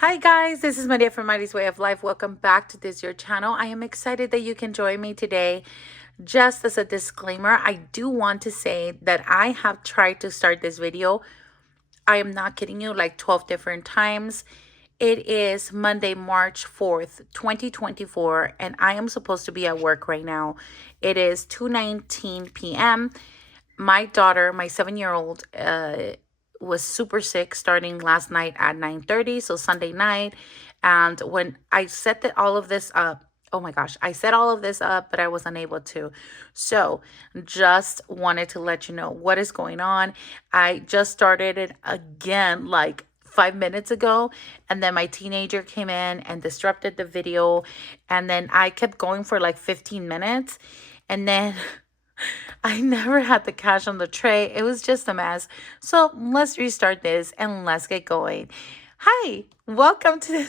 Hi guys, this is Maria from Mari's Way of Life. Welcome back to this your channel. I am excited that you can join me today. Just as a disclaimer, I do want to say that I have tried to start this video. I am not kidding you, like 12 different times. It is Monday, March 4th, 2024, and I am supposed to be at work right now. It is 2:19 p.m. My daughter, my 7-year-old, was super sick starting last night at 9:30, so Sunday night. And when I set all of this up, oh my gosh, I set all of this up, but I was unable to. So just wanted to let you know what is going on. I just started it again like 5 minutes ago, and then my teenager came in and disrupted the video, and then I kept going for like 15 minutes, and then I never had the cash on the tray. It was just a mess. So let's restart this and let's get going. Hi, welcome to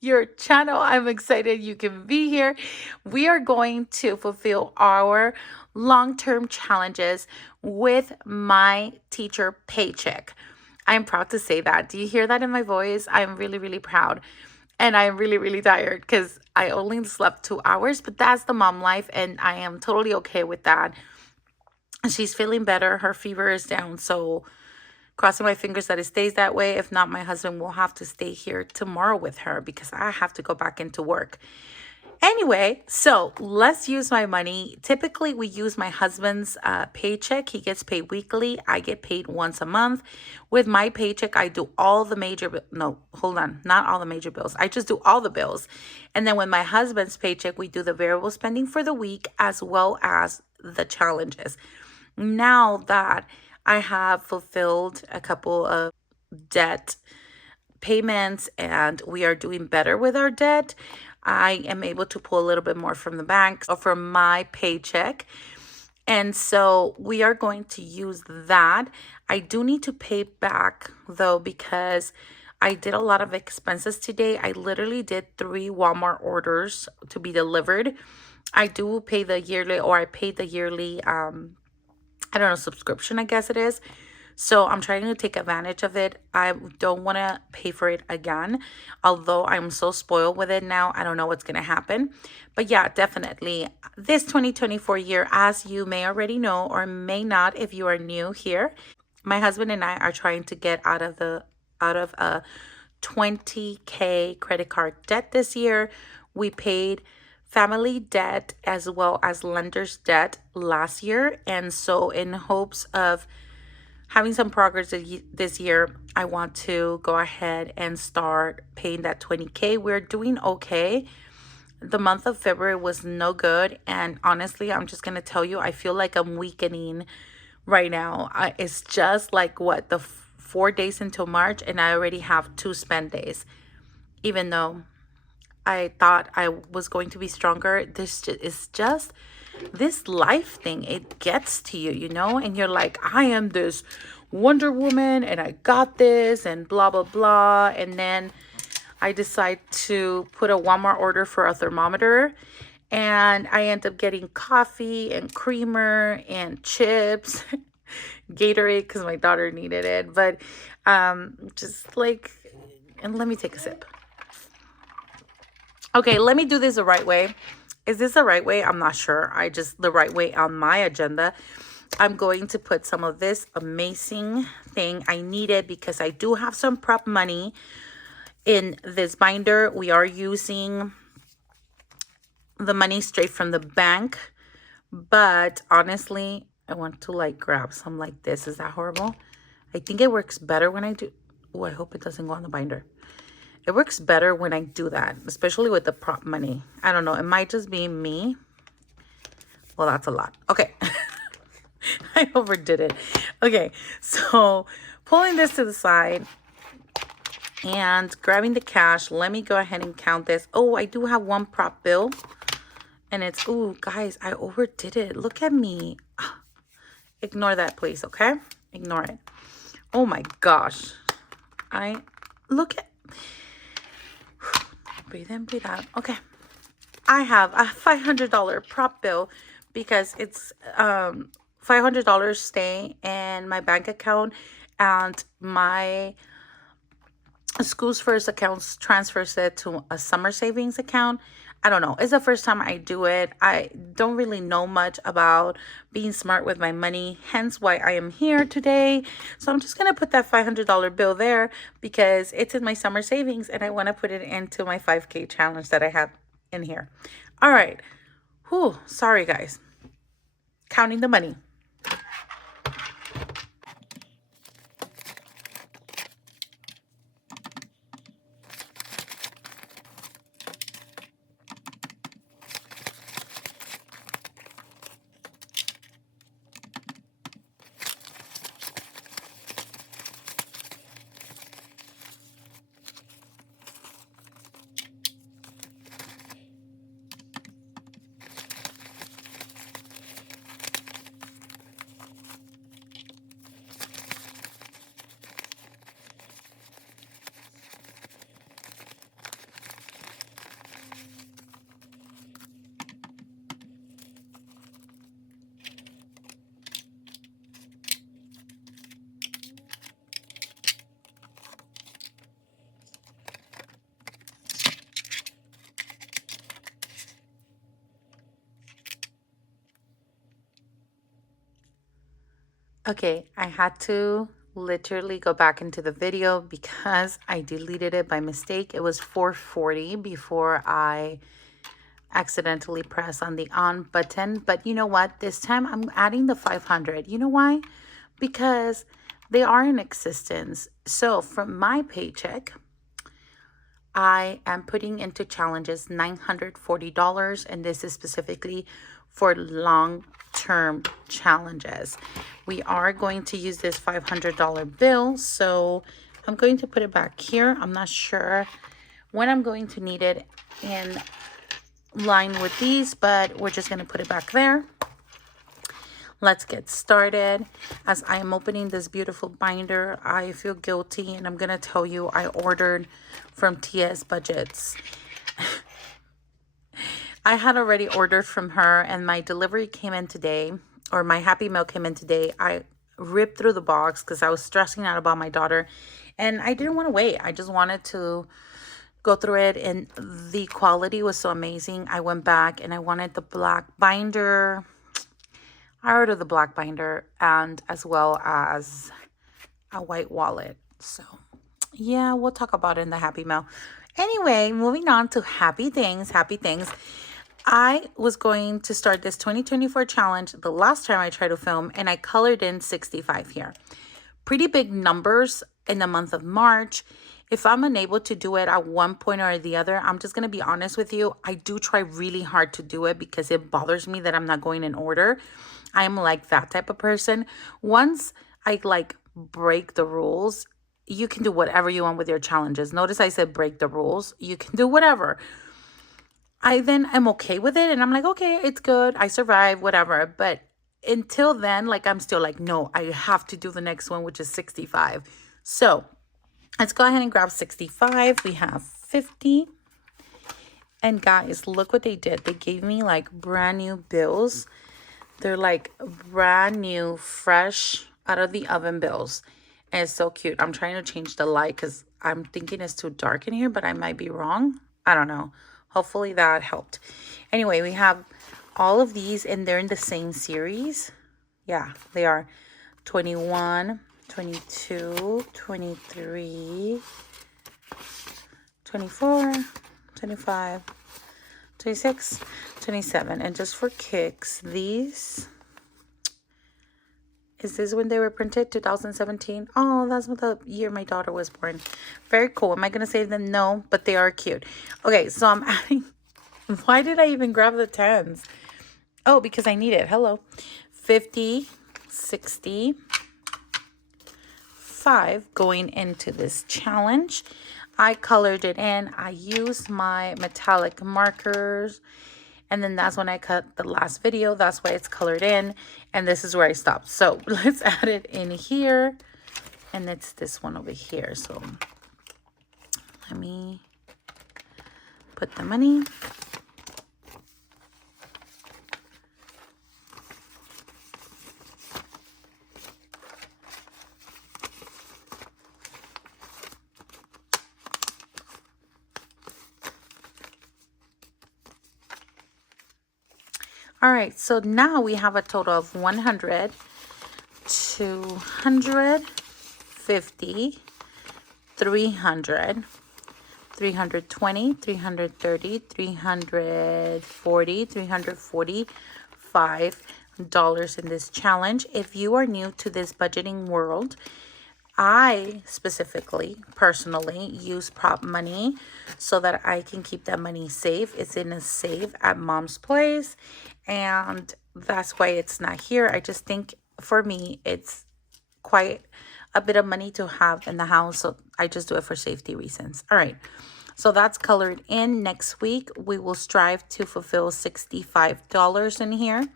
your channel. I'm excited you can be here. We are going to fulfill our long-term challenges with my teacher paycheck. I'm proud to say that. Do you hear that in my voice? I'm really, really proud. And I'm really, really tired because I only slept 2 hours, but that's the mom life, and I am totally okay with that. She's feeling better. Her fever is down. So crossing my fingers that it stays that way. If not, my husband will have to stay here tomorrow with her because I have to go back into work. Anyway, so let's use my money. Typically, we use my husband's paycheck. He gets paid weekly. I get paid once a month. With my paycheck, I do all the major, no, hold on, not all the major bills. I just do all the bills. And then with my husband's paycheck, we do the variable spending for the week as well as the challenges. Now that I have fulfilled a couple of debt payments and we are doing better with our debt, I am able to pull a little bit more from the bank or from my paycheck. And so we are going to use that. I do need to pay back though, because I did a lot of expenses today. I literally did 3 Walmart orders to be delivered. I do pay the yearly, or I paid the yearly, I don't know, subscription, I guess it is. So I'm trying to take advantage of it. I don't want to pay for it again. Although I'm so spoiled with it now, I don't know what's going to happen. But yeah, definitely this 2024 year, as you may already know or may not if you are new here, my husband and I are trying to get out of a 20K credit card debt this year. We paid family debt as well as lender's debt last year, and so in hopes of having some progress this year, I want to go ahead and start paying that 20K. We're doing okay. The month of February was no good, and honestly, I'm just going to tell you, I feel like I'm weakening right now. It's just like the 4 days until March, and I already have 2 spend days. Even though I thought I was going to be stronger, this is just this life thing. It gets to you, and you're like, I am this Wonder Woman and I got this and blah, blah, blah. And then I decide to put a Walmart order for a thermometer, and I end up getting coffee and creamer and chips, Gatorade because my daughter needed it. But just like, and let me take a sip. Okay, let me do this the right way. Is this the right way? I'm not sure. The right way on my agenda. I'm going to put some of this amazing thing. I need it because I do have some prep money in this binder. We are using the money straight from the bank. But honestly, I want to like grab some like this. Is that horrible? I think it works better when I do. Oh, I hope it doesn't go on the binder. It works better when I do that, especially with the prop money. I don't know. It might just be me. Well, that's a lot. Okay. I overdid it. Okay. So pulling this to the side and grabbing the cash. Let me go ahead and count this. Oh, I do have one prop bill. And it's, oh, guys, I overdid it. Look at me. Ignore that, please. Okay? Ignore it. Oh, my gosh. Look at... Breathe in, breathe out. Okay. I have a $500 prop bill because it's $500 stay in my bank account, and my School's First accounts transfers it to a summer savings account. I don't know. It's the first time I do it. I don't really know much about being smart with my money, hence why I am here today. So I'm just going to put that $500 bill there because it's in my summer savings and I want to put it into my 5K challenge that I have in here. All right. Whew, sorry, guys. Counting the money. Okay, I had to literally go back into the video because I deleted it by mistake. It was 4:40 before I accidentally pressed on the on button. But you know what? This time I'm adding the 500. You know why? Because they are in existence. So from my paycheck, I am putting into challenges $940, and this is specifically for long-term challenges. We are going to use this $500 bill, so I'm going to put it back here. I'm not sure when I'm going to need it in line with these, but we're just going to put it back there. Let's get started. As I am opening this beautiful binder, I feel guilty, and I'm going to tell you I ordered from TS Budgets. I had already ordered from her, and my delivery came in today, or my Happy Mail came in today. I ripped through the box because I was stressing out about my daughter, and I didn't want to wait. I just wanted to go through it, and the quality was so amazing. I went back and I wanted the black binder. I ordered the black binder and as well as a white wallet. So yeah, we'll talk about it in the Happy Mail. Anyway, moving on to happy things. I was going to start this 2024 challenge the last time I tried to film, and I colored in 65 here. Pretty big numbers in the month of March. If I'm unable to do it at one point or the other, I'm just going to be honest with you. I do try really hard to do it because it bothers me that I'm not going in order. I'm like that type of person. Once I like break the rules, you can do whatever you want with your challenges. Notice I said break the rules. You can do whatever. I then am okay with it, and I'm like, okay, it's good. I survived, whatever. But until then, like I'm still like, no, I have to do the next one, which is 65. So let's go ahead and grab 65. We have 50. And guys, look what they did. They gave me like brand new bills. They're like brand new, fresh out of the oven bills. And it's so cute. I'm trying to change the light because I'm thinking it's too dark in here, but I might be wrong. I don't know. Hopefully that helped. Anyway, we have all of these and they're in the same series. Yeah, they are 21, 22, 23, 24, 25, 26, 27. And just for kicks, these, is this when they were printed? 2017. Oh, that's the year my daughter was born. Very cool. Am I going to save them? No, but they are cute. Okay, so I'm adding, why did I even grab the 10s? Oh, because I need it. Hello. 50, 60, 5 going into this challenge. I colored it in. I used my metallic markers. And then that's when I cut the last video. That's why it's colored in. And this is where I stopped. So let's add it in here. And it's this one over here. So let me put the money. All right, so now we have a total of 100, 200, 50, 300, 320, 330, 340, $345 in this challenge. If you are new to this budgeting world, I specifically, personally, use prop money so that I can keep that money safe. It's in a safe at mom's place, and that's why it's not here. I just think for me, it's quite a bit of money to have in the house, so I just do it for safety reasons. All right, so that's colored in. Next week we will strive to fulfill $65 in here.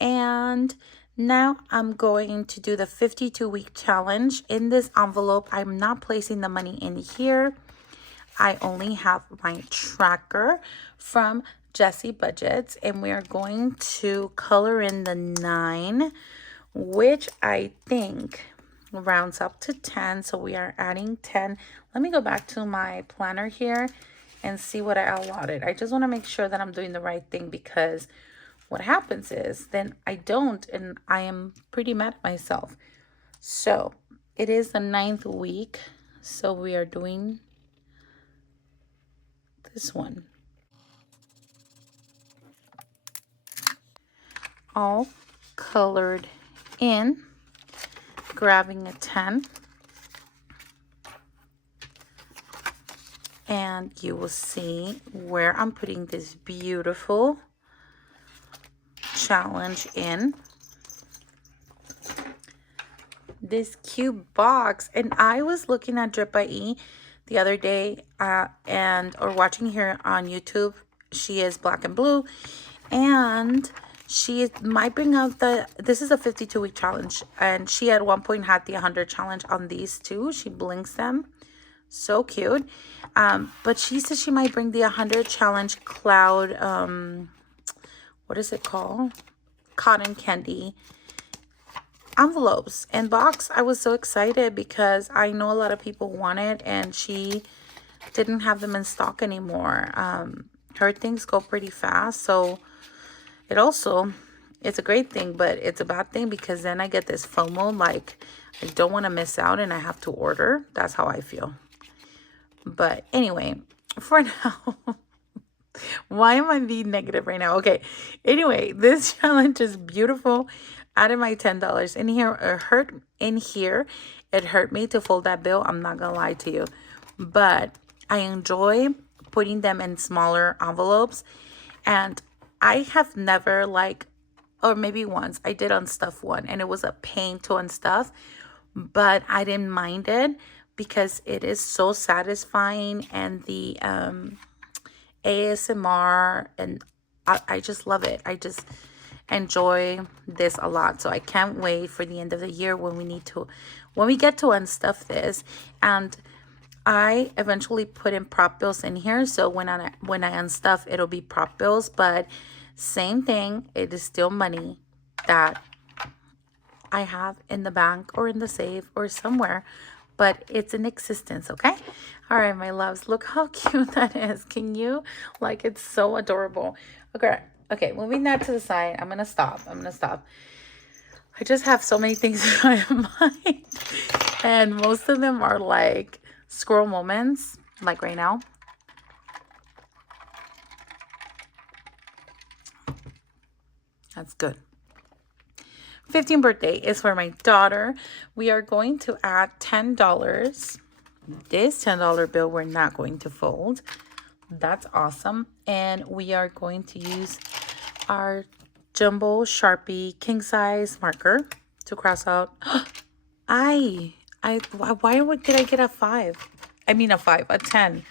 And now I'm going to do the 52-week challenge. In this envelope, I'm not placing the money in here. I only have my tracker from Jessie Budgets, and we are going to color in the 9, which I think rounds up to 10. So we are adding 10. Let me go back to my planner here and see what I allotted. I just want to make sure that I'm doing the right thing, because what happens is then I don't, and I am pretty mad at myself. So it is the 9th week, so we are doing this one. All colored in, grabbing a 10, and you will see where I'm putting this beautiful challenge in. This cute box. And I was looking at Drip by E the other day or watching her on YouTube. She is Black and Blue, and she might bring out this is a 52-week challenge, and she at one point had the 100 challenge on these two. She blinks them, so cute. But she says she might bring the 100 challenge cloud, what is it called, cotton candy envelopes and box. I was so excited because I know a lot of people want it, and she didn't have them in stock anymore. Her things go pretty fast, so it's a great thing, but it's a bad thing because then I get this FOMO, like I don't want to miss out and I have to order. That's how I feel. But anyway, for now, why am I being negative right now? Okay, anyway, this challenge is beautiful. Added my $10 in here. It hurt me to fold that bill. I'm not gonna lie to you, but I enjoy putting them in smaller envelopes. And I have never, like, or maybe once I did unstuff one, and it was a pain to unstuff, but I didn't mind it because it is so satisfying, and the ASMR, and I just love it. I just enjoy this a lot. So I can't wait for the end of the year when we get to unstuff this. And I eventually put in prop bills in here, so when I unstuff, it'll be prop bills, but same thing, it is still money that I have in the bank or in the safe or somewhere, but it's in existence. Okay, all right, my loves, look how cute that is. Can you, like, it's so adorable. Okay, moving that to the side. I'm gonna stop. I just have so many things in my mind, and most of them are like squirrel moments, like right now. That's good. 15th birthday is for my daughter. We are going to add $10. This $10 bill we're not going to fold. That's awesome. And we are going to use our jumbo Sharpie king size marker to cross out. Why did I get a 5? I mean a 5, a 10.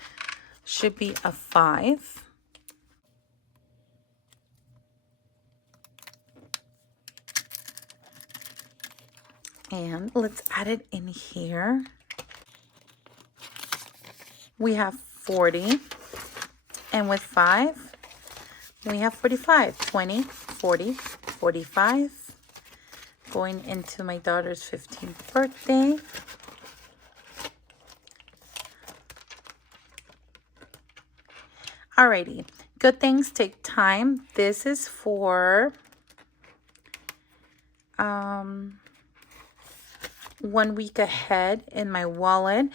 Should be a 5. And let's add it in here. We have 40. And with 5, we have 45. 20, 40, 45. Going into my daughter's 15th birthday. Alrighty. Good things take time. This is for 1 week ahead in my wallet.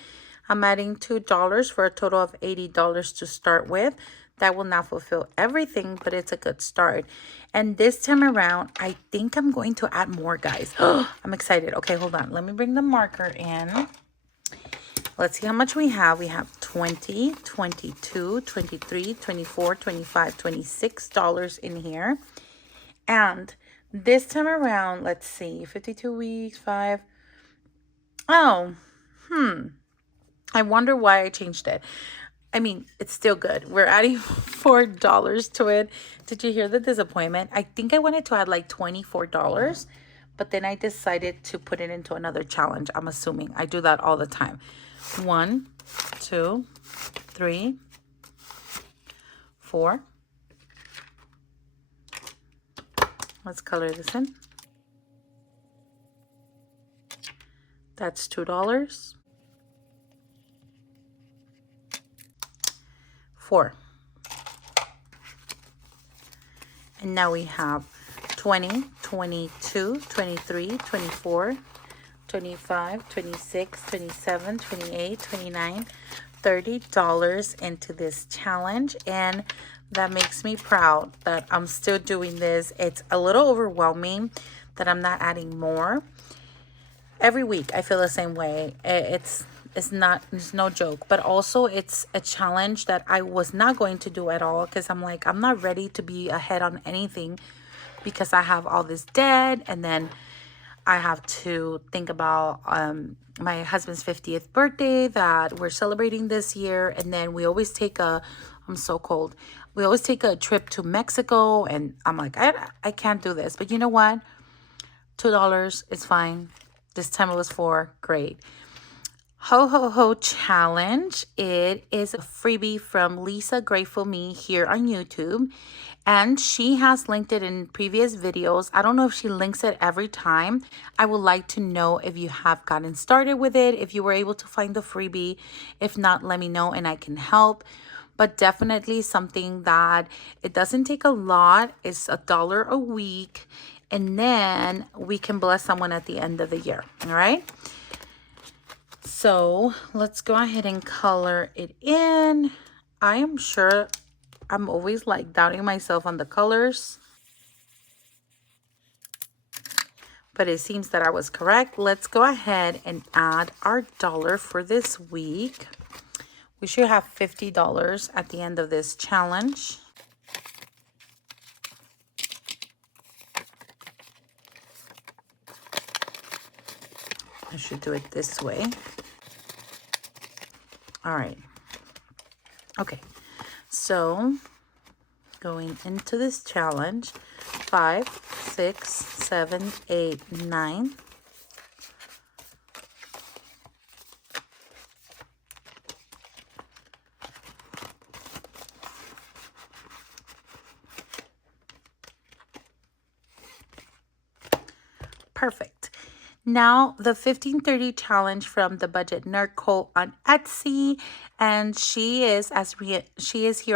I'm adding $2 for a total of $80 to start with. That will not fulfill everything, but it's a good start. And this time around, I think I'm going to add more, guys. I'm excited. Okay, hold on. Let me bring the marker in. Let's see how much we have. We have 20, 22, 23, 24, 25, $26 in here. And this time around, let's see, 52 weeks, 5. Oh, I wonder why I changed it. I mean, it's still good. We're adding $4 to it. Did you hear the disappointment? I think I wanted to add like $24, but then I decided to put it into another challenge. I'm assuming I do that all the time. 1, 2, 3, 4. Let's color this in. That's $2. 4. And now we have 20, 22, 23, 24, 25, 26, 27, 28, 29, $30 into this challenge. And that makes me proud that I'm still doing this. It's a little overwhelming that I'm not adding more. Every week I feel the same way. It's no joke, but also it's a challenge that I was not going to do at all, because I'm like, I'm not ready to be ahead on anything because I have all this debt, and then I have to think about my husband's 50th birthday that we're celebrating this year, and then we always take I'm so cold. We always take a trip to Mexico, and I'm like, I can't do this. But you know what? $2 is fine. This time it was 4. Great. Ho Ho Ho Challenge. It is a freebie from Lisa Grateful Me here on YouTube. And she has linked it in previous videos. I don't know if she links it every time. I would like to know if you have gotten started with it, if you were able to find the freebie. If not, let me know and I can help. But definitely something that it doesn't take a lot. It's $1 a week. And then we can bless someone at the end of the year. All right. So let's go ahead and color it in. I am sure I'm always like doubting myself on the colors, but it seems that I was correct. Let's go ahead and add our dollar for this week. We should have $50 at the end of this challenge. I should do it this way. All right. Okay. So going into this challenge, 5, 6, 7, 8, 9. Perfect. Now the 1530 challenge from the Budget Nerd Co on Etsy, and she is here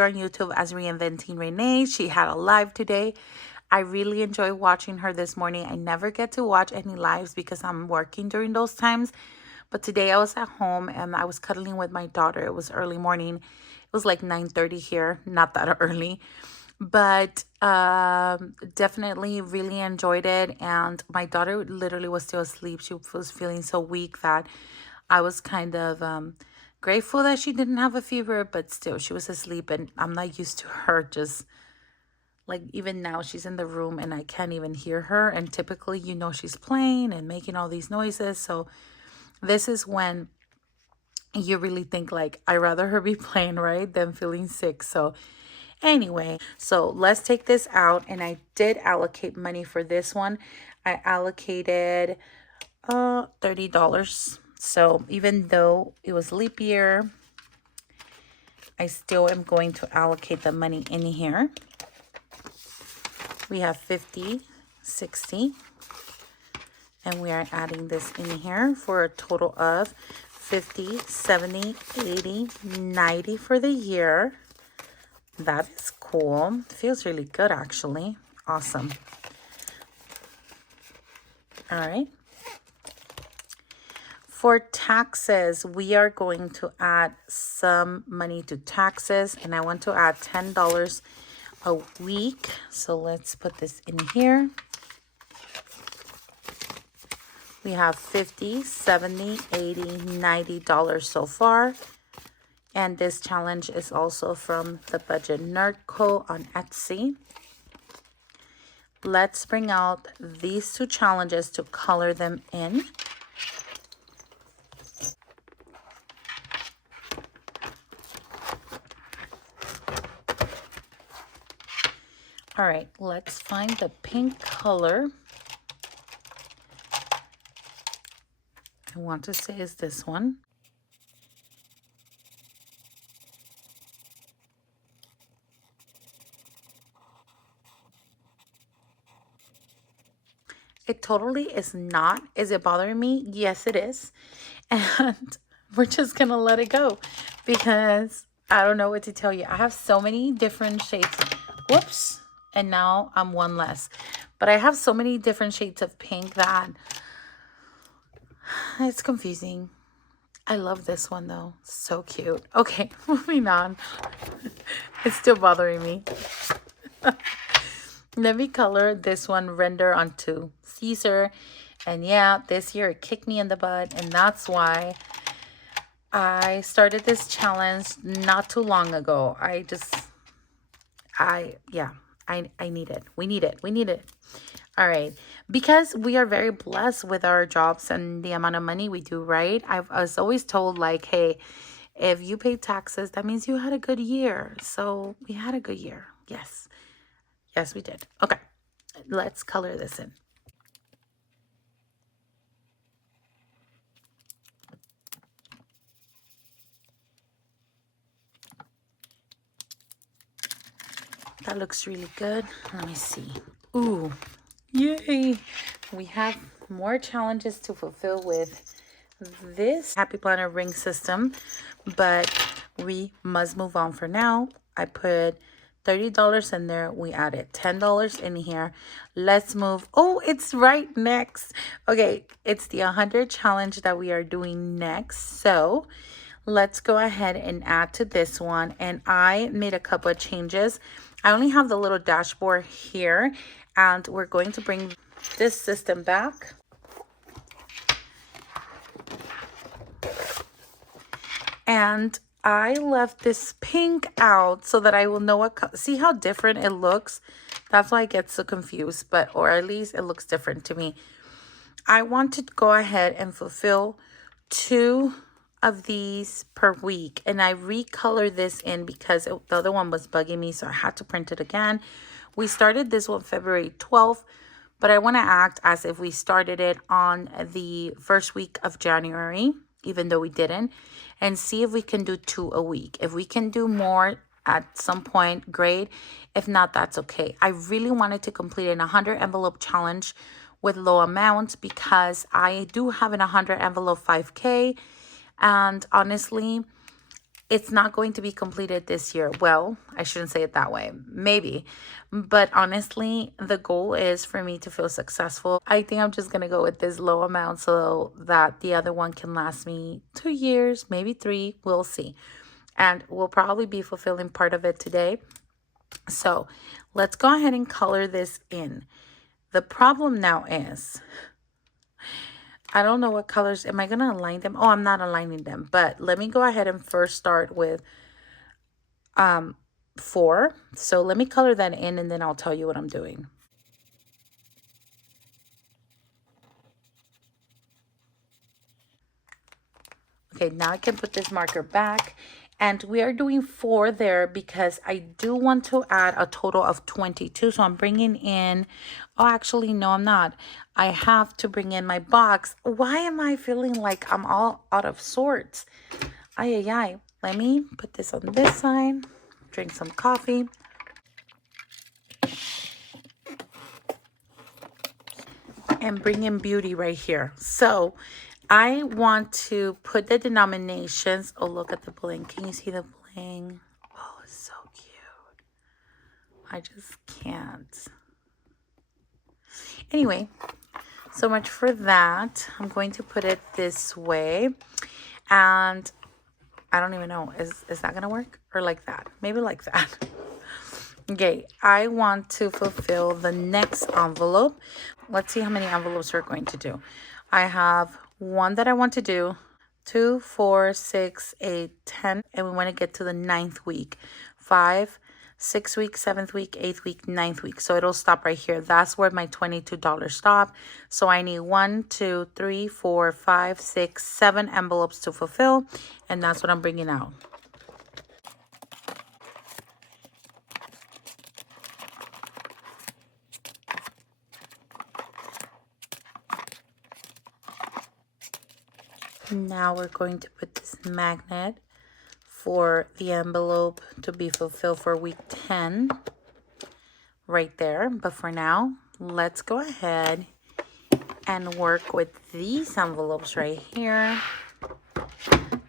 on YouTube as Reinventing Renee. She had a live today. I really enjoy watching her this morning. I never get to watch any lives because I'm working during those times. But today I was at home and I was cuddling with my daughter. It was early morning. It was like 9:30 here, not that early. But definitely really enjoyed it. And my daughter literally was still asleep. She was feeling so weak that I was kind of grateful that she didn't have a fever, but still she was asleep, and I'm not used to her just like, even now she's in the room and I can't even hear her. And typically, you know, she's playing and making all these noises. So this is when you really think like, I'd rather her be playing, right, than feeling sick. So anyway, so let's take this out. And I did allocate money for this one. I allocated $30. So even though it was leap year, I still am going to allocate the money in here. We have 50, 60, and we are adding this in here for a total of 50, 70, 80, 90 for the year. That is cool. Feels really good, actually. Awesome. All right. For taxes, we are going to add some money to taxes, and I want to add $10 a week. So let's put this in here. We have $50, $70, $80, $90 so far. And this challenge is also from the Budget Nerd Co. on Etsy. Let's bring out these two challenges to color them in. All right, let's find the pink color. I want to say is this one. It totally is not. Is it bothering me? Yes, it is. And we're just going to let it go because I don't know what to tell you. I have so many different shades. Whoops. And now I'm one less. But I have so many different shades of pink that it's confusing. I love this one though. So cute. Okay, moving on. It's still bothering me. Let me color this one render onto Caesar. And yeah, this year it kicked me in the butt. And that's why I started this challenge not too long ago. I need it. We need it. All right. Because we are very blessed with our jobs and the amount of money we do, right? I was always told like, hey, if you pay taxes, that means you had a good year. So we had a good year. Yes. Yes, we did. Okay. Let's color this in. That looks really good. Let me see. Ooh, yay. We have more challenges to fulfill with this Happy Planner ring system, but we must move on for now. I put $30 in there. We added $10 in here. Let's move. Oh, it's right next. Okay, it's the 100 challenge that we are doing next. So let's go ahead and add to this one. And I made a couple of changes. I only have the little dashboard here, and we're going to bring this system back. And I left this pink out so that I will know what, see how different it looks? That's why I get so confused, or at least it looks different to me. I want to go ahead and fulfill 2 of these per week, and I recolor this in because the other one was bugging me, so I had to print it again. We started this one February 12th, but I want to act as if we started it on the first week of January, even though we didn't, and see if we can do 2 a week. If we can do more at some point, great. If not, that's okay. I really wanted to complete an 100 envelope challenge with low amounts because I do have an 100 envelope 5K, and honestly, it's not going to be completed this year. Well, I shouldn't say it that way. Maybe. But honestly, the goal is for me to feel successful. I think I'm just going to go with this low amount so that the other one can last me 2 years, maybe 3. We'll see. And we'll probably be fulfilling part of it today. So let's go ahead and color this in. The problem now is, I don't know what colors. Am I going to align them? Oh, I'm not aligning them. But let me go ahead and first start with 4. So let me color that in and then I'll tell you what I'm doing. Okay, now I can put this marker back. And we are doing 4 there because I do want to add a total of 22. So I'm bringing in, oh, actually, no, I'm not. I have to bring in my box. Why am I feeling like I'm all out of sorts? Ay, ay, ay. Let me put this on this side, drink some coffee. And bring in beauty right here. So I want to put the denominations. Oh, look at the bling. Can you see the bling? Oh, it's so cute. I just can't. Anyway, so much for that. I'm going to put it this way. And I don't even know. Is that going to work? Or like that? Maybe like that. Okay, I want to fulfill the next envelope. Let's see how many envelopes we're going to do. I have one that I want to do, 2, 4, 6, 8, 10, and we want to get to the 9th week. 5, 6th week, 7th week, 8th week, 9th week. So it'll stop right here. That's where my $22 stop. So I need 1, 2, 3, 4, 5, 6, 7 envelopes to fulfill, and that's what I'm bringing out. Now we're going to put this magnet for the envelope to be fulfilled for week 10 right there. But for now, let's go ahead and work with these envelopes right here.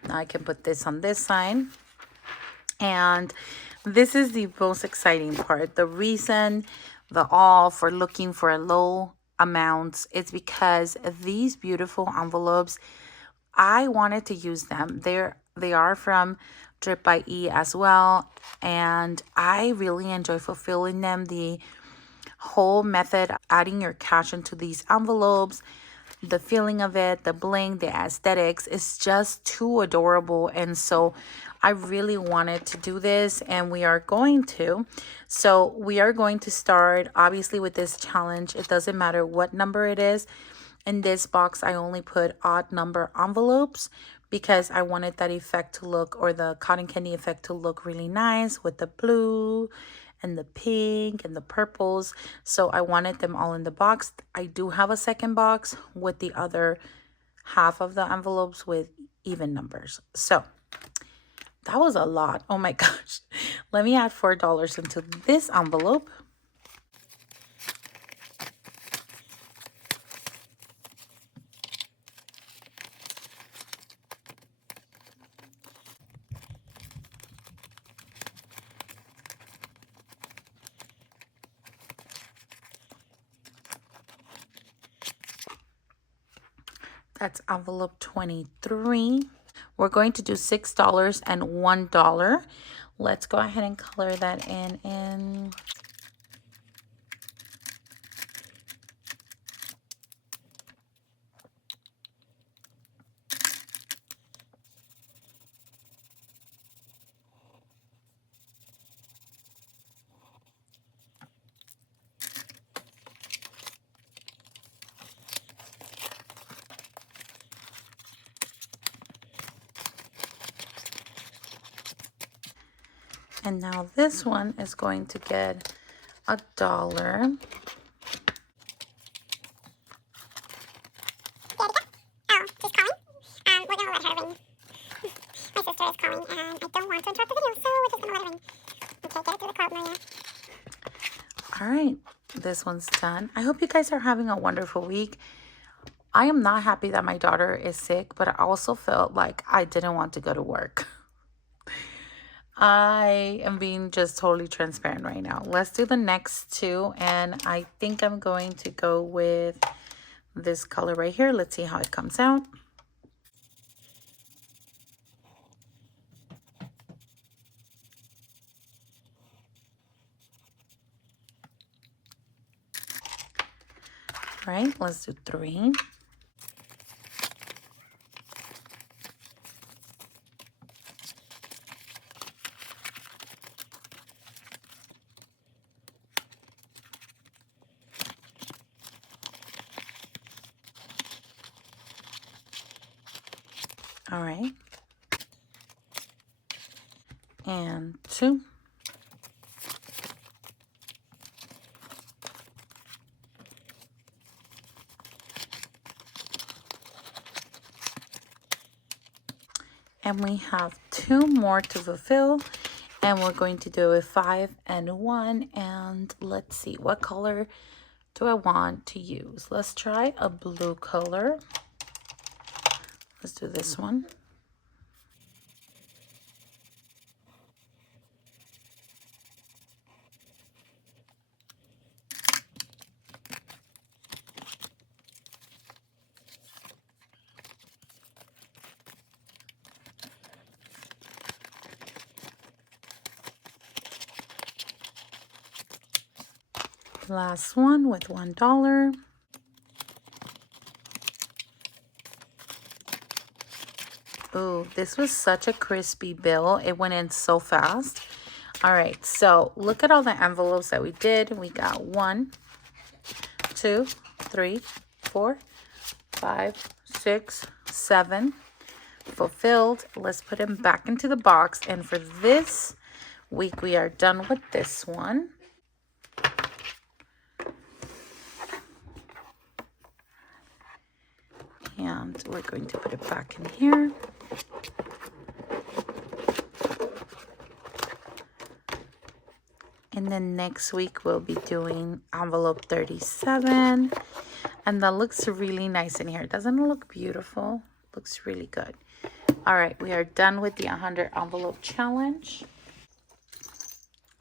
Now I can put this on this side. And this is the most exciting part. The reason the all for looking for low amounts is because these beautiful envelopes, I wanted to use them. They are from Drip by E as well, and I really enjoy fulfilling them. The whole method, adding your cash into these envelopes, the feeling of it, the bling, the aesthetics, is just too adorable. And so I really wanted to do this, and we are going to. So we are going to start, obviously, with this challenge. It doesn't matter what number it is. In this box, I only put odd number envelopes because I wanted that effect to look, or the cotton candy effect to look really nice with the blue and the pink and the purples. So I wanted them all in the box. I do have a second box with the other half of the envelopes with even numbers. So that was a lot. Oh my gosh. Let me add $4 into this envelope. That's envelope 23. We're going to do $6 and $1. Let's go ahead and color that in. And now this one is going to get $1. All right, this one's done. I hope you guys are having a wonderful week. I am not happy that my daughter is sick, but I also felt like I didn't want to go to work. I am being just totally transparent right now. Let's do the next two, and I think I'm going to go with this color right here. Let's see how it comes out. All right, let's do 3. All right. And 2. And we have 2 more to fulfill. And we're going to do a 5 and 1. And let's see, what color do I want to use? Let's try a blue color. Let's do this one. Last one with $1. Ooh, this was such a crispy bill. It went in so fast. All right, so look at all the envelopes that we did. We got 1, 2, 3, 4, 5, 6, 7 fulfilled. Let's put them back into the box. And for this week, we are done with this one. And we're going to put it back in here. And then next week we'll be doing envelope 37. And that looks really nice in here. Doesn't it look beautiful? Looks really good. All right, we are done with the 100 envelope challenge.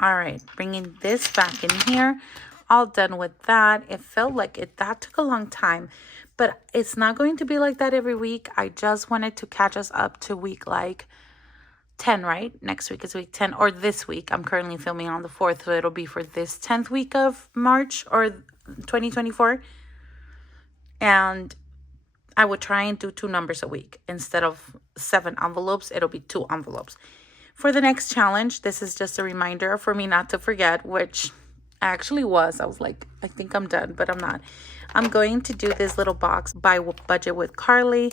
All right, bringing this back in here. All done with that. It felt like that took a long time, but it's not going to be like that every week. I just wanted to catch us up to week like 10, right? Next week is week 10, or this week. I'm currently filming on the 4th, so it'll be for this 10th week of March or 2024. And I would try and do 2 numbers a week. Instead of 7 envelopes, it'll be 2 envelopes. For the next challenge, this is just a reminder for me not to forget, which I actually was. I was like, I think I'm done, but I'm not. I'm going to do this little box by Budget with Carly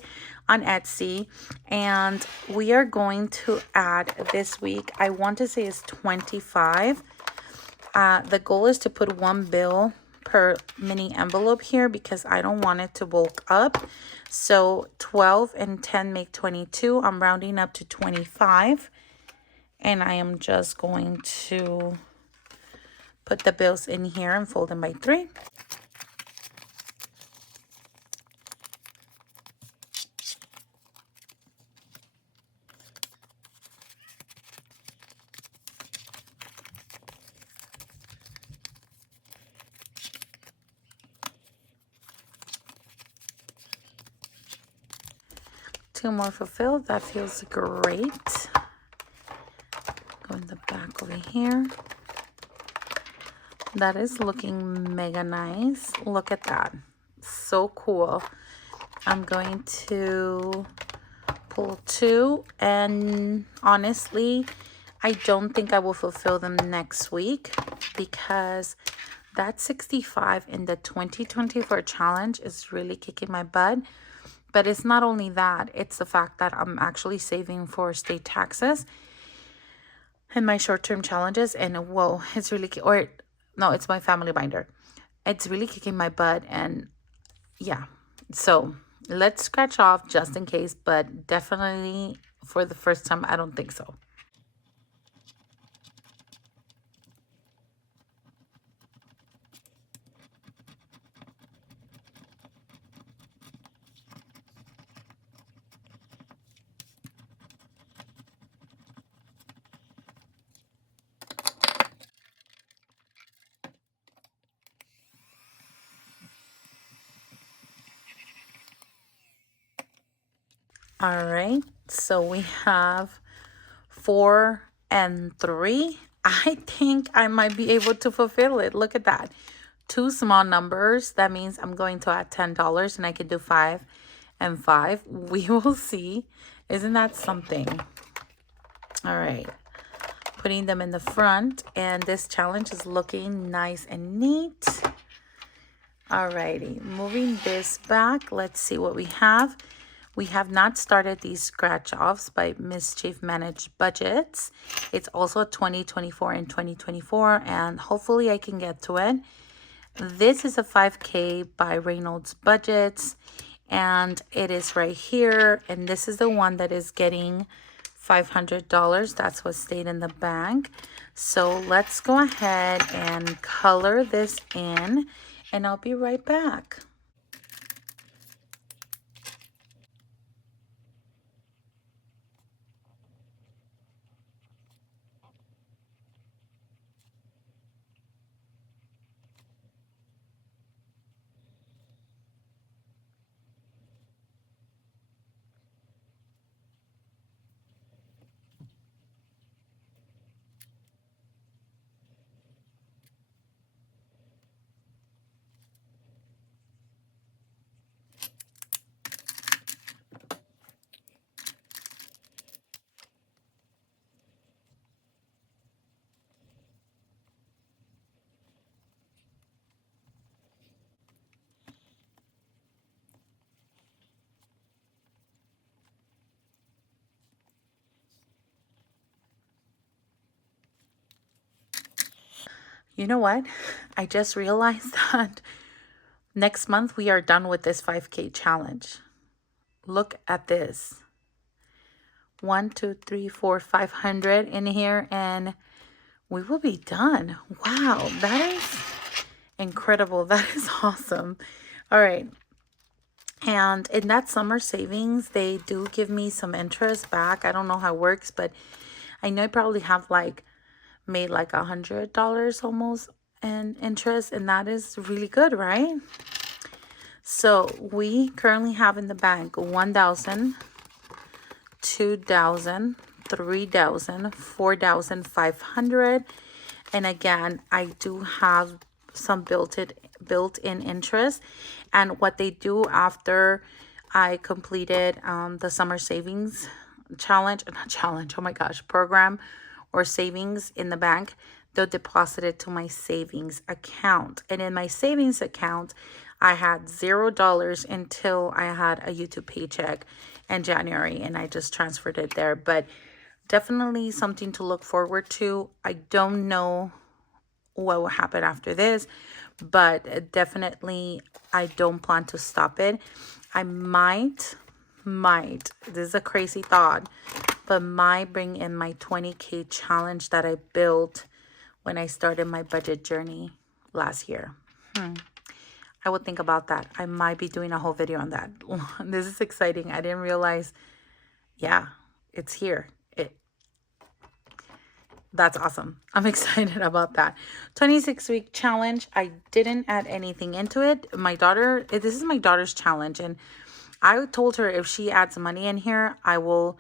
on Etsy, and we are going to add this week, I want to say is 25. The goal is to put 1 bill per mini envelope here because I don't want it to bulk up. So 12 and 10 make 22. I'm rounding up to 25. And I am just going to put the bills in here and fold them by 3. Two more fulfilled. That feels great. Go in the back over here. That is looking mega nice. Look at that. So cool. I'm going to pull 2, and honestly, I don't think I will fulfill them next week because that 65 in the 2024 challenge is really kicking my butt. But it's not only that, it's the fact that I'm actually saving for state taxes and my short-term challenges. And whoa, it's really, or no, it's my family binder. It's really kicking my butt. And yeah, so let's scratch off just in case, but definitely for the first time, I don't think so. All right, so we have 4 and 3. I think I might be able to fulfill it. Look at that. 2 small numbers. That means I'm going to add $10 and I could do 5 and 5. We will see. Isn't that something? All right. Putting them in the front, and this challenge is looking nice and neat. Alrighty, moving this back, let's see what we have. We have not started these scratch offs by Mischief Managed Budgets. It's also 2024 and 2024, and hopefully I can get to it. This is a 5K by Reynolds Budgets, and it is right here. And this is the one that is getting $500. That's what stayed in the bank. So let's go ahead and color this in, and I'll be right back. You know what? I just realized that next month we are done with this 5K challenge. Look at this. 1, 2, 3, 4, 500 in here, and we will be done. Wow, that is incredible. That is awesome. All right. And in that summer savings, they do give me some interest back. I don't know how it works, but I know I probably have like made like $100 almost in interest, and that is really good, right? So we currently have in the bank 1,000, 2,000, 3,000, 4,500, and again, I do have some built-in interest. And what they do after I completed the summer savings challenge, not challenge, oh my gosh, program or savings in the bank, they'll deposit it to my savings account. And in my savings account, I had $0 until I had a YouTube paycheck in January, and I just transferred it there. But definitely something to look forward to. I don't know what will happen after this, but definitely I don't plan to stop it. I might, this is a crazy thought, but might bring in my 20K challenge that I built when I started my budget journey last year. I would think about that. I might be doing a whole video on that. This is exciting. I didn't realize, yeah, it's here. That's awesome. I'm excited about that. 26-week challenge. I didn't add anything into it. This is my daughter's challenge, and I told her if she adds money in here, I will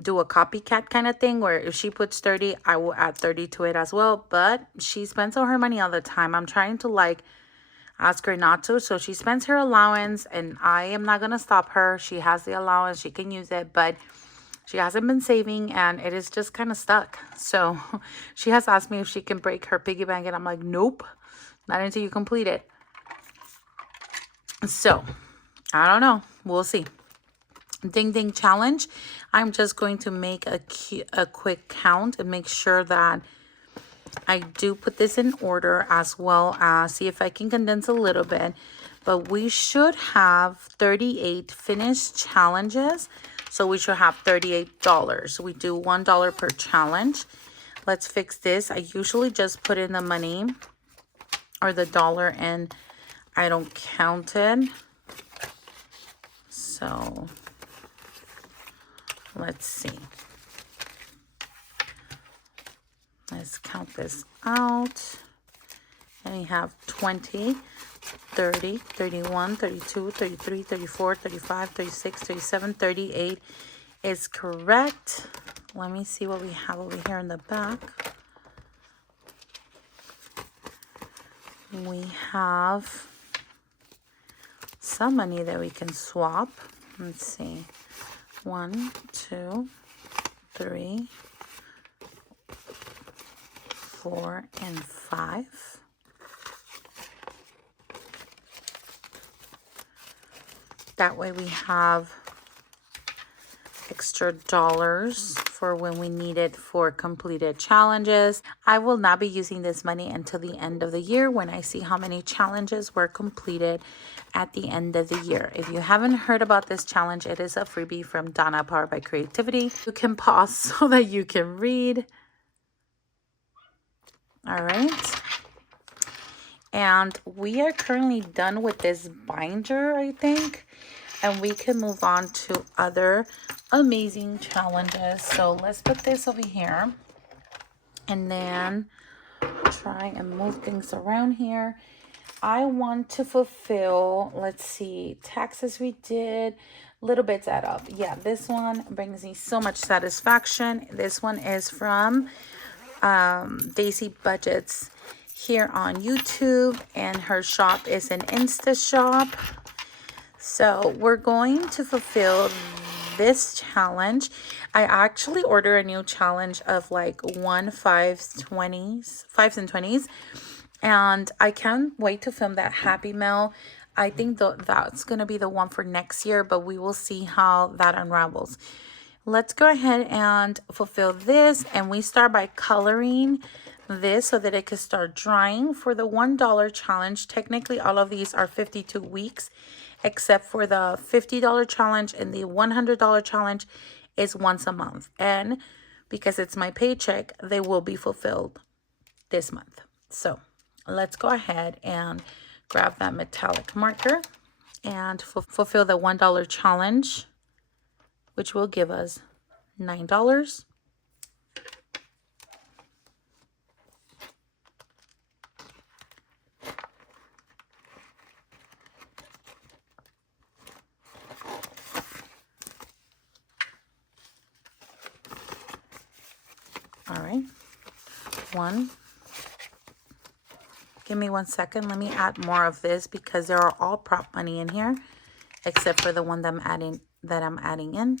do a copycat kind of thing where if she puts 30, I will add 30 to it as well. But she spends all her money all the time. I'm trying to like ask her not to. So she spends her allowance, and I am not going to stop her. She has the allowance. She can use it, but she hasn't been saving, and it is just kind of stuck. So she has asked me if she can break her piggy bank, and I'm like, nope, not until you complete it. So I don't know. We'll see. Ding ding challenge. I'm just going to make a quick count and make sure that I do put this in order, as well as see if I can condense a little bit. But we should have 38 finished challenges. So we should have $38. We do $1 per challenge. Let's fix this. I usually just put in the money or the dollar, and I don't count it. So let's see. Let's count this out. And we have 20, 30, 31, 32, 33, 34, 35, 36, 37, 38 is correct. Let me see what we have over here in the back. We have some money that we can swap. Let's see. 1, 2, 3, 4, and 5. That way we have extra dollars for when we need it for completed challenges. I will not be using this money until the end of the year, when I see how many challenges were completed at the end of the year. If you haven't heard about this challenge, it is a freebie from Donna, Powered by Creativity. You can pause so that you can read. All right. And we are currently done with this binder, I think. And we can move on to other amazing challenges. So let's put this over here. And then try and move things around here. I want to fulfill, let's see, taxes we did. Little bits add up. Yeah, this one brings me so much satisfaction. This one is from Daisy Budgets here on YouTube, and her shop is an Insta shop. So we're going to fulfill this challenge. I actually ordered a new challenge of like 5s and 20s, and I can't wait to film that Happy Mail. I think that's going to be the one for next year, but we will see how that unravels. Let's go ahead and fulfill this, and we start by coloring this so that it could start drying. For the $1 challenge, technically all of these are 52 weeks, except for the $50 challenge and the $100 challenge is once a month. And because it's my paycheck, they will be fulfilled this month. So let's go ahead and grab that metallic marker and fulfill the $1 challenge, which will give us $9. All right, one. Give me 1 second. Let me add more of this because there are all prop money in here, except for the one that I'm adding in.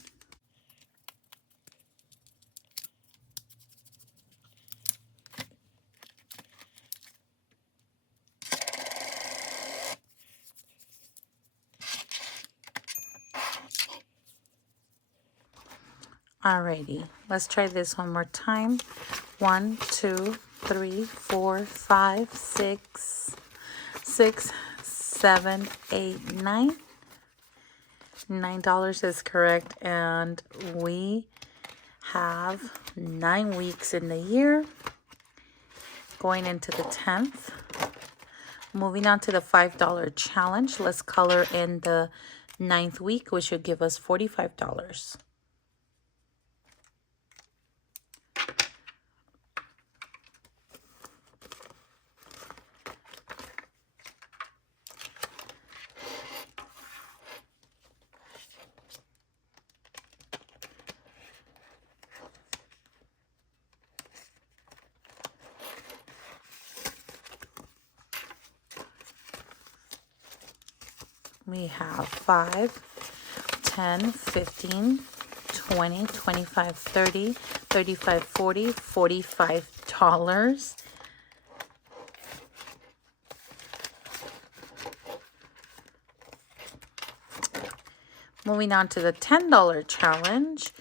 Alrighty, let's try this one more time. 1, 2, 3, 4, 5, 6, 7, 8, 9. $9 is correct, and we have 9 weeks in the year, going into the 10th. Moving on to the $5 challenge, let's color in the 9th week, which should give us $45. We have 5, 10, 15, 20, 25, 30, 35, 40, $45. Moving on to the $10 challenge.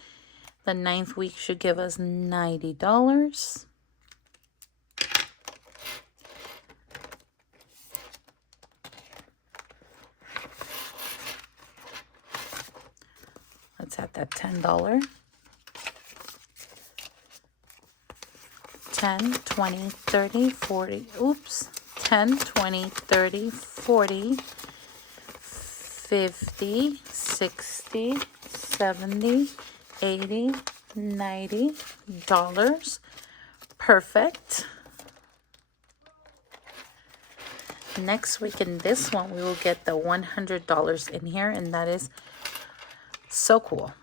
The 9th week should give us $90. Let's add that $10. 10, 20, 30, 40, oops. 10, 20, 30, 40, 50, 60, 70, 80, $90. Perfect. Next week in this one, we will get the $100 in here, and that is so cool.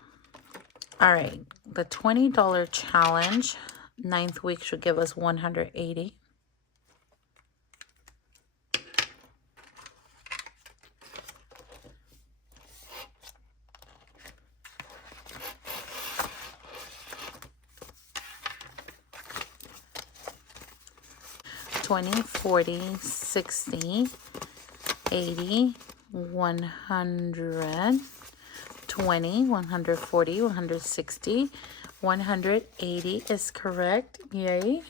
All right, the $20 challenge, 9th week should give us $180. $20, $40, $60, $80, $100, $20, $140, $160, $180 is correct. Yay.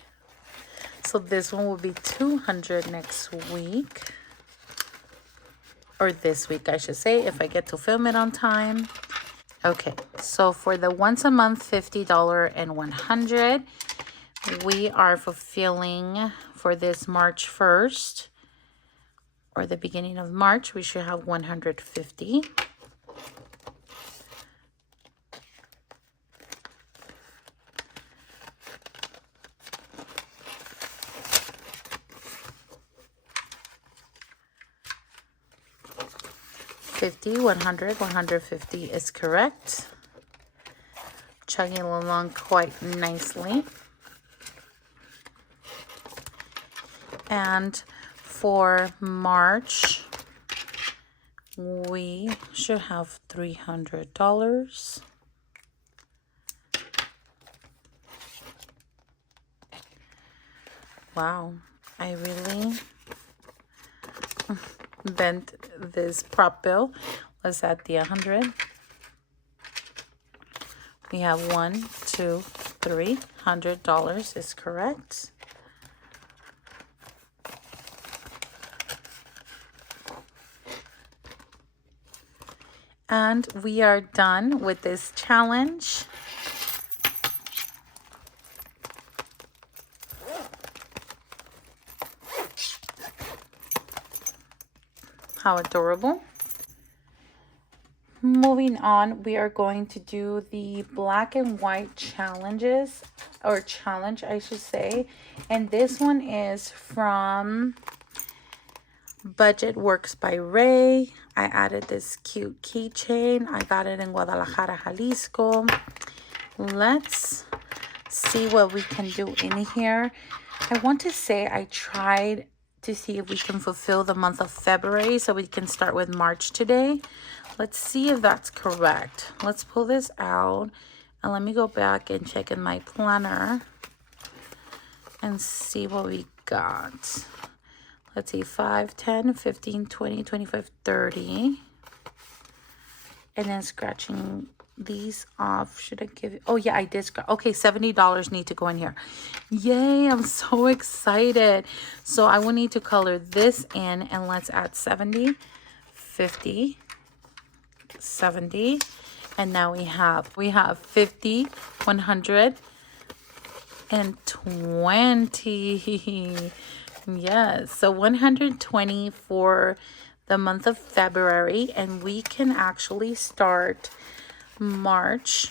So this one will be $200 next week. Or this week, I should say, if I get to film it on time. Okay, so for the once a month $50 and $100, we are fulfilling for this March 1st or the beginning of March, we should have $150. $50, $100, $150 is correct. Chugging along quite nicely. And for March, we should have $300. Wow, I really bent this prop bill. Let's add the 100. We have $1, $2, $300 is correct. And we are done with this challenge. How adorable. Moving on, we are going to do the black and white challenges, or challenge, I should say. And this one is from Budget Works by Ray. I added this cute keychain. I got it in Guadalajara, Jalisco. Let's see what we can do in here. I want to say I tried to see if we can fulfill the month of February, so we can start with March today. Let's see if that's correct. Let's pull this out and let me go back and check in my planner and see what we got. Let's see, 5, 10, 15, 20, 25, 30. And then scratching these off. Should I give it? Oh yeah, I did scratch. Okay, $70 need to go in here. Yay, I'm so excited. So I will need to color this in, and let's add 70, 50, 70, and now we have 50, 100, and 20. Yes, so 120 for the month of February, and we can actually start March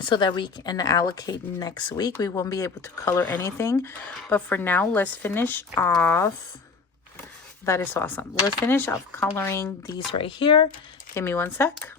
so that we can allocate next week. We won't be able to color anything, but for now, let's finish off. That is awesome. Let's finish off coloring these right here. Give me one sec.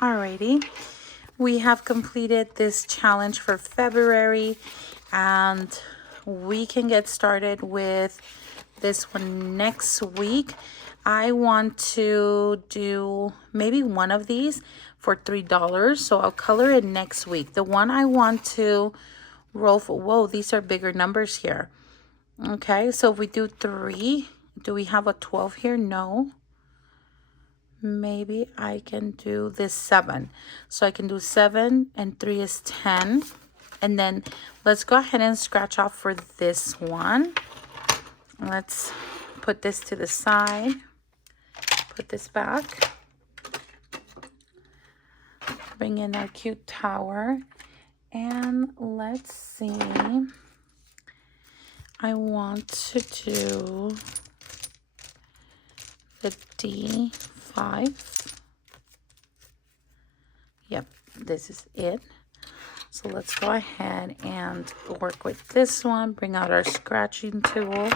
Alrighty, we have completed this challenge for February, and we can get started with this one next week. I want to do maybe one of these for $3, so I'll color it next week. The one I want to roll for, whoa, these are bigger numbers here. Okay, so if we do 3, do we have a 12 here? No. Maybe I can do this 7. So I can do 7 and 3 is 10. And then let's go ahead and scratch off for this one. Let's put this to the side. Put this back. Bring in our cute tower. And let's see. I want to do the D5. Yep, this is it. So let's go ahead and work with this one. Bring out our scratching tool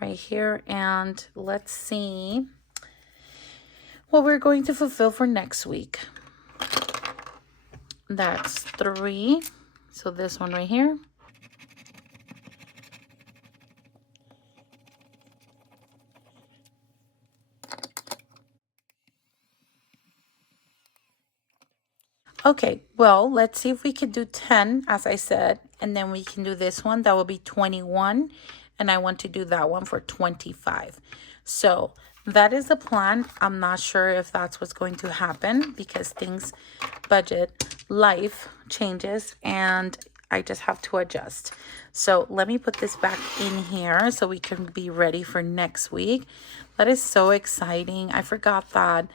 right here, and let's see what we're going to fulfill for next week. That's 3. So this one right here. Okay, well, let's see if we could do 10, as I said, and then we can do this one. That will be 21, and I want to do that one for 25. So that is the plan. I'm not sure if that's what's going to happen because things, budget, life changes, and I just have to adjust. So let me put this back in here so we can be ready for next week. That is so exciting. I forgot that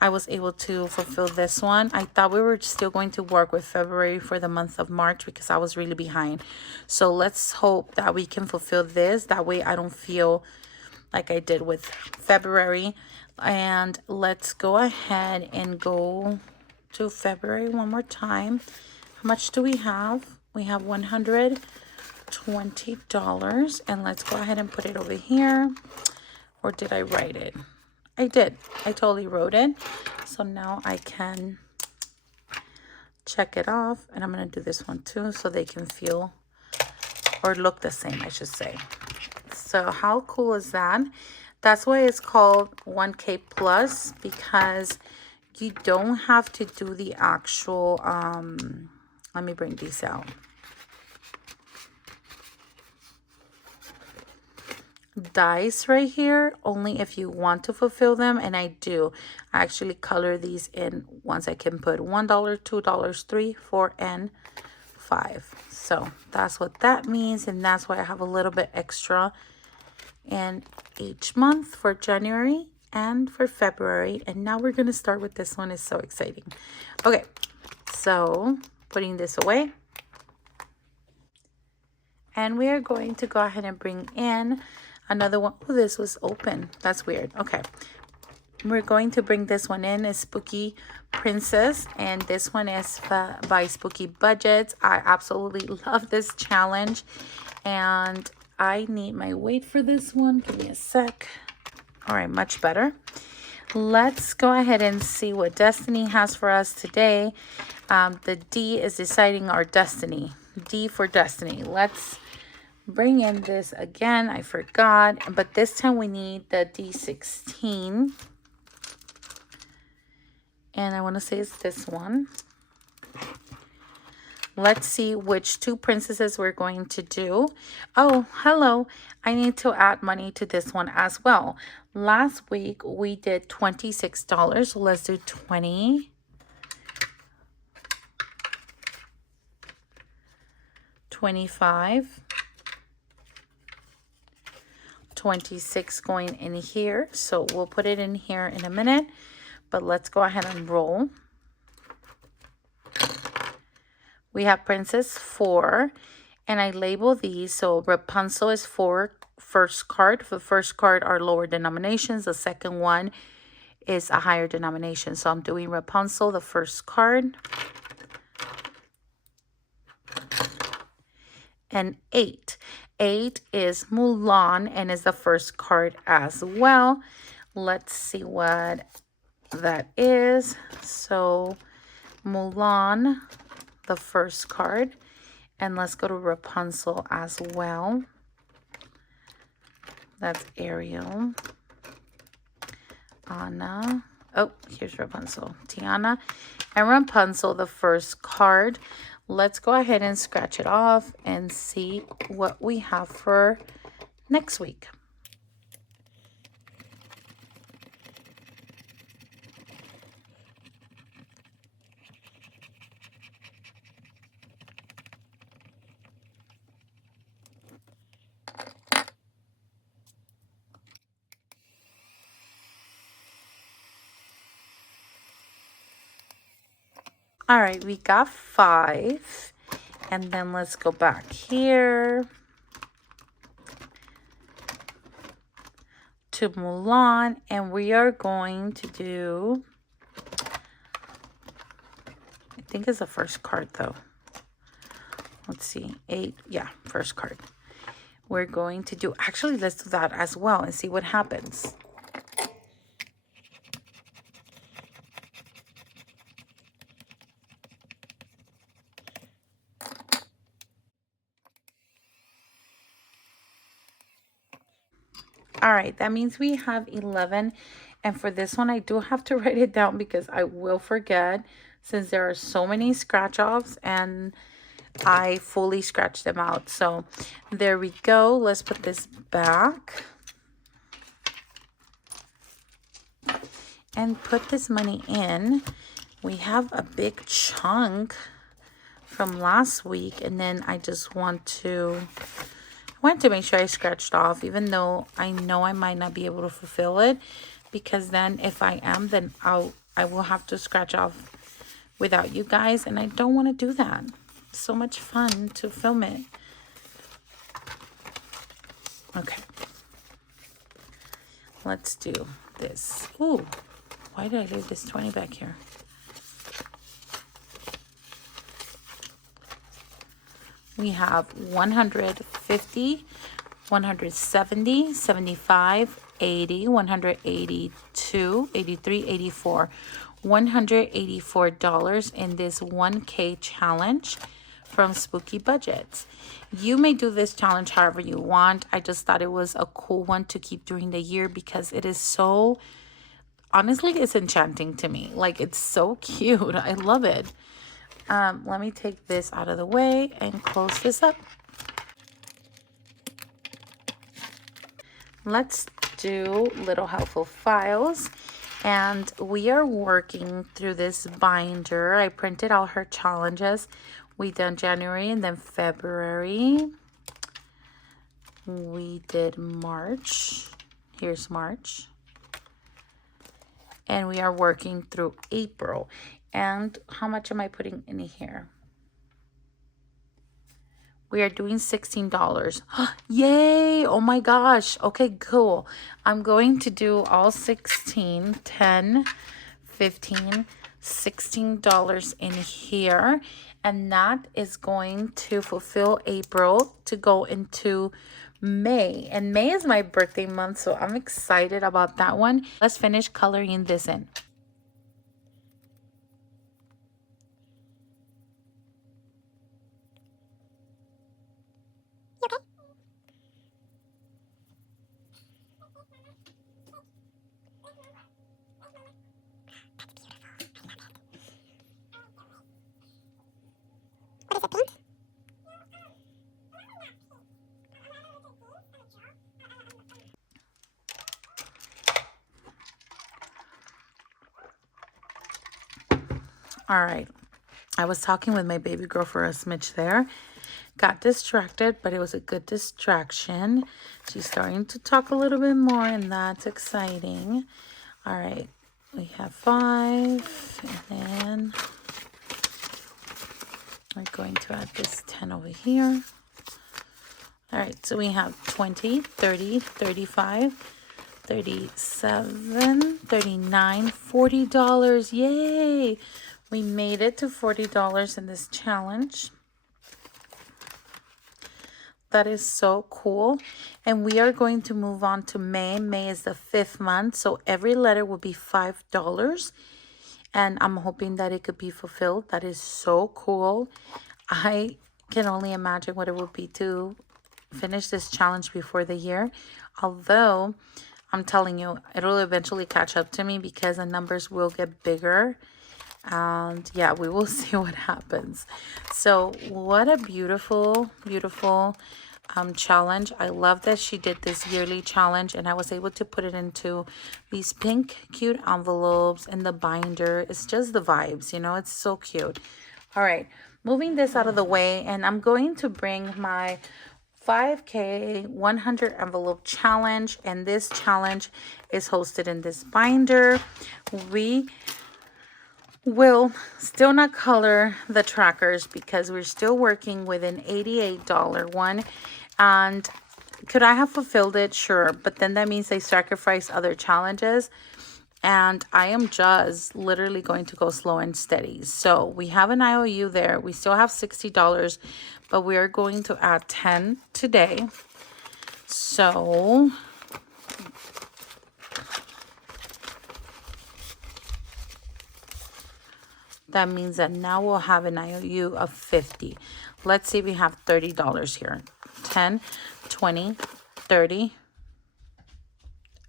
I was able to fulfill this one. I thought we were still going to work with February for the month of March because I was really behind. So let's hope that we can fulfill this. That way I don't feel like I did with February. And let's go ahead and go to February one more time. How much do we have? We have $120. And let's go ahead and put it over here. Or did I write it? I did. I totally wrote it. So now I can check it off. And I'm going to do this one too so they can feel or look the same, I should say. So how cool is that? That's why it's called 1K Plus, because You don't have to do the actual, let me bring these out. Dice right here, only if you want to fulfill them, and I do. I actually color these in once. I can put $1, $2, $3, $4, and $5. So that's what that means, and that's why I have a little bit extra in each month for January and for February. And now we're gonna start with this one. It's so exciting. Okay, so putting this away, and we are going to go ahead and bring in another one. Oh, this was open. That's weird. Okay, we're going to bring this one in. Is Spooky Princess, and this one is by Spooky Budgets. I absolutely love this challenge, and I need my weight for this one. Give me a sec. All right, much better. Let's go ahead and see what Destiny has for us today. The D is deciding our destiny. D for Destiny. Let's bring in this again. I forgot, but this time we need the D16. And I want to say it's this one. Let's see which two princesses we're going to do. Oh, hello. I need to add money to this one as well. Last week we did $26. So let's do 20. 25. 26 going in here. So we'll put it in here in a minute. But let's go ahead and roll. We have Princess 4, and I label these. So Rapunzel is 4, first card. The first card are lower denominations. The second one is a higher denomination. So I'm doing Rapunzel, the first card. And 8. 8 is Mulan and is the first card as well. Let's see what that is. So Mulan, the first card, and let's go to Rapunzel as well. That's Ariel. Anna. Oh, here's Rapunzel. Tiana and Rapunzel, the first card. Let's go ahead and scratch it off and see what we have for next week. All right, we got 5. And then let's go back here to Mulan. And we are going to do, I think it's the first card though. Let's see, 8. Yeah, first card. We're going to do, actually, let's do that as well and see what happens. All right, that means we have 11. And for this one, I do have to write it down because I will forget since there are so many scratch offs and I fully scratched them out. So there we go. Let's put this back and put this money in. We have a big chunk from last week, and then I just want to make sure I scratched off, even though I know I might not be able to fulfill it, because then if I am, then I will have to scratch off without you guys, and I don't want to do that. It's so much fun to film it. Okay, let's do this. Ooh, why did I leave this 20 back here? We have 150, 170, 75, 80, 182, 83, 84. $184 in this 1K challenge from Spooky Budgets. You may do this challenge however you want. I just thought it was a cool one to keep during the year because it is so honestly, it's enchanting to me. Like, it's so cute. I love it. Let me take this out of the way and close this up. Let's do Little Helpful Files. And we are working through this binder. I printed all her challenges. We done January and then February. We did March. Here's March. And we are working through April. And how much am I putting in here? We are doing $16. Yay! Oh my gosh. Okay, cool. I'm going to do all 16, 10, 15, $16 in here. And that is going to fulfill April to go into May. And May is my birthday month, so I'm excited about that one. Let's finish coloring this in. All right. I was talking with my baby girl for a smidge there. Got distracted, but it was a good distraction. She's starting to talk a little bit more, and that's exciting. All right. We have 5, and then we're going to add this 10 over here. All right. So we have 20, 30, 35, 37, 39, $40. Yay! We made it to $40 in this challenge. That is so cool. And we are going to move on to May. May is the 5th month. So every letter will be $5. And I'm hoping that it could be fulfilled. That is so cool. I can only imagine what it will be to finish this challenge before the year. Although, I'm telling you, it'll eventually catch up to me because the numbers will get bigger. And yeah, we will see what happens. So what a beautiful, beautiful challenge. I love that she did this yearly challenge, and I was able to put it into these pink cute envelopes in the binder. It's just the vibes, you know, it's so cute. All right, moving this out of the way, and I'm going to bring my 5K 100 envelope challenge, and this challenge is hosted in this binder. We will still not color the trackers because we're still working with an $88 one. And could I have fulfilled it? Sure. But then that means I sacrifice other challenges. And I am just literally going to go slow and steady. So we have an IOU there. We still have $60, but we are going to add 10 today. So that means that now we'll have an IOU of 50. Let's see if we have $30 here. 10, 20, 30.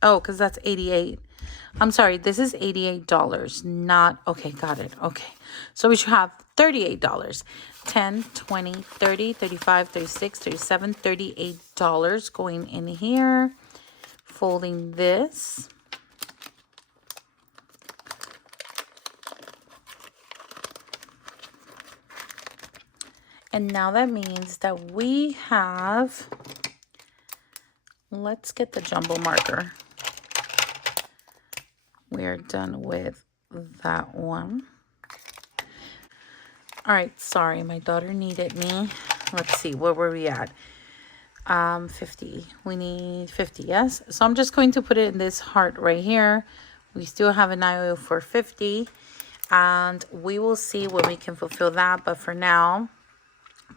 Oh, because that's 88. I'm sorry, this is $88, not, okay, got it. Okay, so we should have $38. 10, 20, 30, 35, 36, 37, $38 going in here. Folding this. And now that means that we have, let's get the jumbo marker. We're done with that one. All right, sorry, my daughter needed me. Let's see, where were we at? 50. We need 50, yes? So I'm just going to put it in this heart right here. We still have an IOU for 50. And we will see when we can fulfill that. But for now,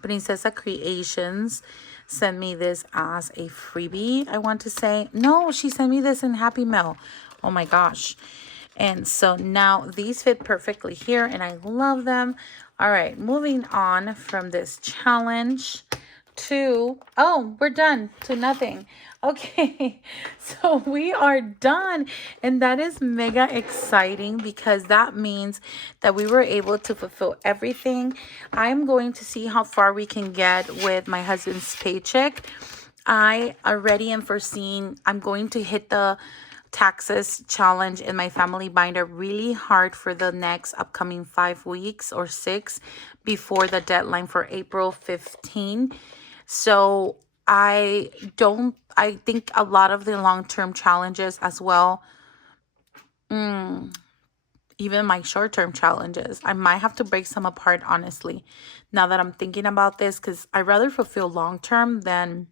Princesa Creations sent me this as a freebie, I want to say. No, she sent me this in Happy Mail. Oh my gosh. And so now these fit perfectly here, and I love them. All right, moving on from this challenge to, oh, we're done to nothing. Okay, so we are done, and that is mega exciting because that means that we were able to fulfill everything. I'm going to see how far we can get with my husband's paycheck. I already am foreseeing I'm going to hit the taxes challenge in my family binder really hard for the next upcoming 5 weeks or 6 before the deadline for April 15. So I think a lot of the long-term challenges as well, even my short-term challenges, I might have to break some apart, honestly, now that I'm thinking about this, because I rather fulfill long-term than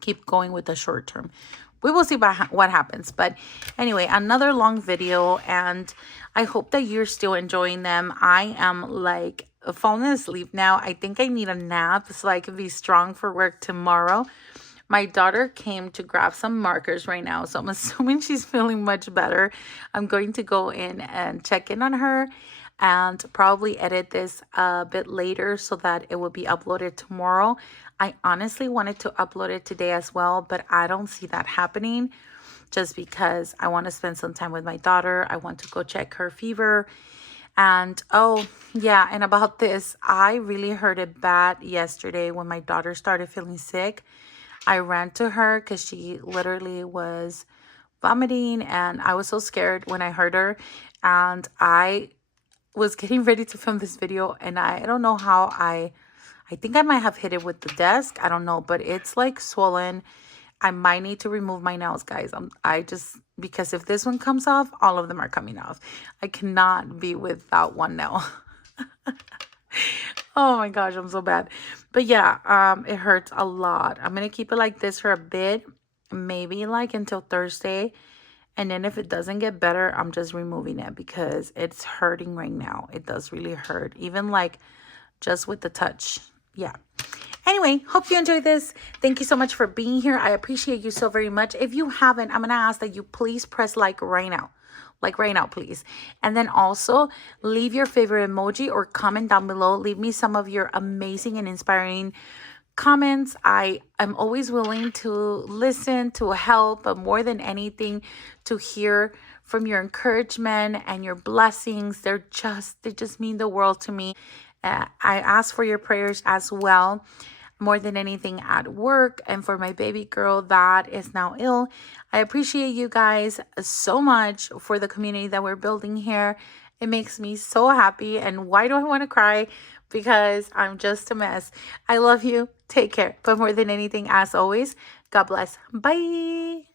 keep going with the short term. We will see what happens. But anyway, another long video, and I hope that you're still enjoying them. I am like falling asleep now. I think I need a nap so I can be strong for work tomorrow. My daughter came to grab some markers right now, so I'm assuming she's feeling much better. I'm going to go in and check in on her and probably edit this a bit later so that it will be uploaded tomorrow. I honestly wanted to upload it today as well, but I don't see that happening just because I want to spend some time with my daughter. I want to go check her fever. And oh, yeah, and about this, I really heard it bad yesterday when my daughter started feeling sick. I ran to her because she literally was vomiting, and I was so scared when I heard her. And I was getting ready to film this video, and I don't know how I think I might have hit it with the desk. I don't know, but it's like swollen. I might need to remove my nails, guys. I just, because if this one comes off, all of them are coming off. I cannot be without one nail. Oh my gosh, I'm so bad. But yeah, it hurts a lot. I'm gonna keep it like this for a bit, maybe like until Thursday. And then if it doesn't get better, I'm just removing it because it's hurting right now. It does really hurt, even like just with the touch. Yeah. Anyway, hope you enjoyed this. Thank you so much for being here. I appreciate you so very much. If you haven't, I'm going to ask that you please press like right now. Like right now, please. And then also leave your favorite emoji or comment down below. Leave me some of your amazing and inspiring comments. I am always willing to listen, to help, but more than anything, to hear from your encouragement and your blessings. They just mean the world to me. I ask for your prayers as well, more than anything at work, and for my baby girl that is now ill. I appreciate you guys so much for the community that we're building here. It makes me so happy. And why do I want to cry? Because I'm just a mess. I love you. Take care. But more than anything, as always, God bless. Bye.